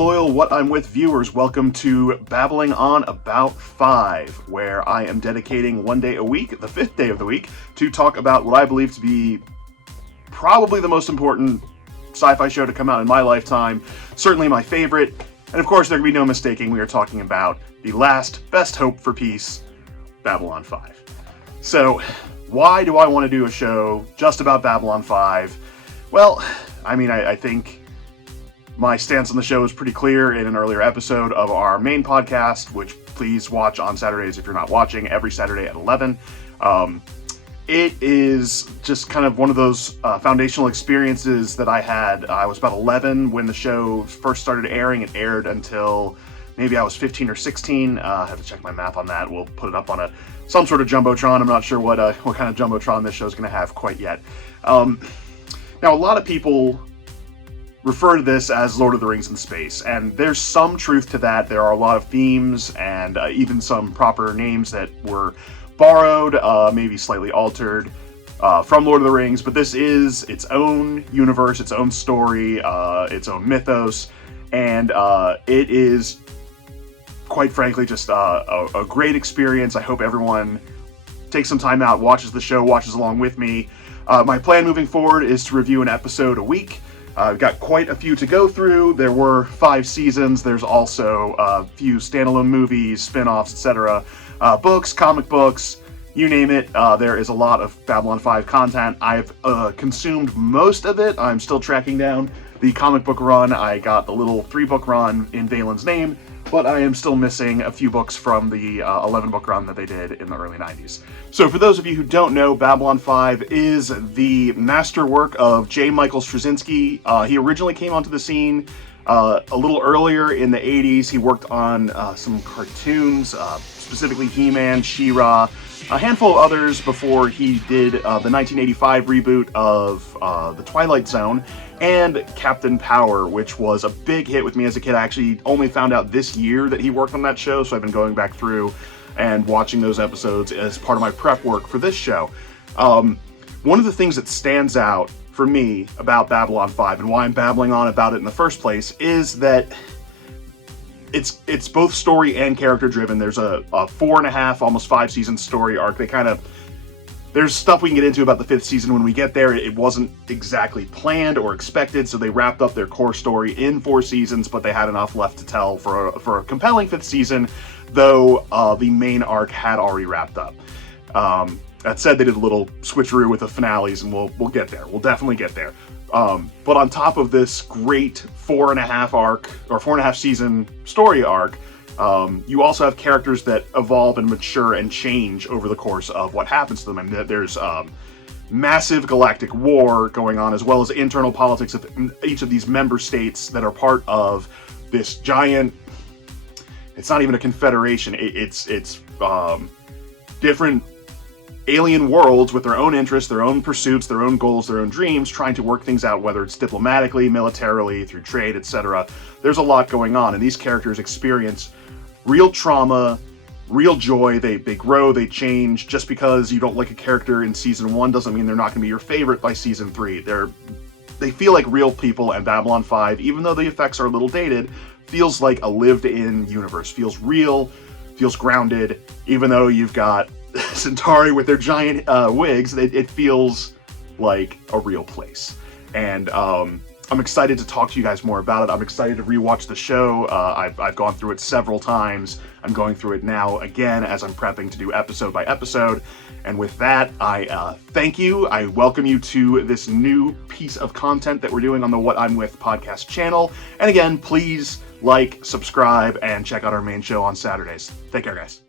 loyal What I'm With viewers, welcome to Babbling on About 5, where I am dedicating one day a week, the 5th day of the week, to talk about what I believe to be probably the most important sci-fi show to come out in my lifetime, certainly my favorite, and of course there can be no mistaking we are talking about the last best hope for peace, Babylon 5. So, why do I want to do a show just about Babylon 5? Well, I think my stance on the show is pretty clear in an earlier episode of our main podcast, which please watch on Saturdays if you're not watching, every Saturday at 11. It is just kind of one of those foundational experiences that I had. I was about 11 when the show first started airing. It aired until maybe I was 15 or 16. I have to check my math on that. We'll put it up on some sort of Jumbotron. I'm not sure what kind of Jumbotron this show is going to have quite yet. Now, a lot of people refer to this as Lord of the Rings in space, and there's some truth to that. There are a lot of themes and even some proper names that were borrowed, maybe slightly altered from Lord of the Rings, but this is its own universe, its own story, its own mythos, and it is, quite frankly, just a great experience. I hope everyone takes some time out, watches the show, watches along with me. My plan moving forward is to review an episode a week. I've got quite a few to go through. There were 5 seasons. There's also a few standalone movies, spin-offs, etc. Books, comic books, you name it. There is a lot of Babylon 5 content. I've consumed most of it. I'm still tracking down the comic book run. I got the little 3-book run in Valen's name, but I am still missing a few books from the 11-book run that they did in the early 90s. So for those of you who don't know, Babylon 5 is the masterwork of J. Michael Straczynski. He originally came onto the scene a little earlier in the 80s. He worked on some cartoons, specifically He-Man, She-Ra, a handful of others before he did the 1985 reboot of The Twilight Zone, and Captain Power, which was a big hit with me as a kid. I actually only found out this year that he worked on that show, so I've been going back through and watching those episodes as part of my prep work for this show. One of the things that stands out for me about Babylon 5 and why I'm babbling on about it in the first place is that it's both story and character driven. There's a 4.5, almost 5 season story arc. There's stuff we can get into about the 5th season when we get there. It wasn't exactly planned or expected, so they wrapped up their core story in 4 seasons, but they had enough left to tell for a compelling 5th season, though the main arc had already wrapped up. That said, they did a little switcheroo with the finales, and we'll get there. We'll definitely get there. But on top of this great 4.5 arc, or 4.5 season story arc, you also have characters that evolve and mature and change over the course of what happens to them. I mean, there's massive galactic war going on, as well as internal politics of each of these member states that are part of this giant, it's not even a confederation, it's different alien worlds with their own interests, their own pursuits, their own goals, their own dreams, trying to work things out, whether it's diplomatically, militarily, through trade, etc. There's a lot going on, and these characters experience real trauma, real joy. They grow, they change. Just because you don't like a character in season 1 doesn't mean they're not going to be your favorite by season 3. They feel like real people, and Babylon 5, even though the effects are a little dated, feels like a lived-in universe. Feels real, feels grounded, even though you've got Centauri with their giant wigs. It feels like a real place. And I'm excited to talk to you guys more about it. I'm excited to rewatch the show. I've gone through it several times. I'm going through it now again as I'm prepping to do episode by episode. And with that, I thank you. I welcome you to this new piece of content that we're doing on the What I'm With podcast channel. And again, please like, subscribe, and check out our main show on Saturdays. Take care, guys.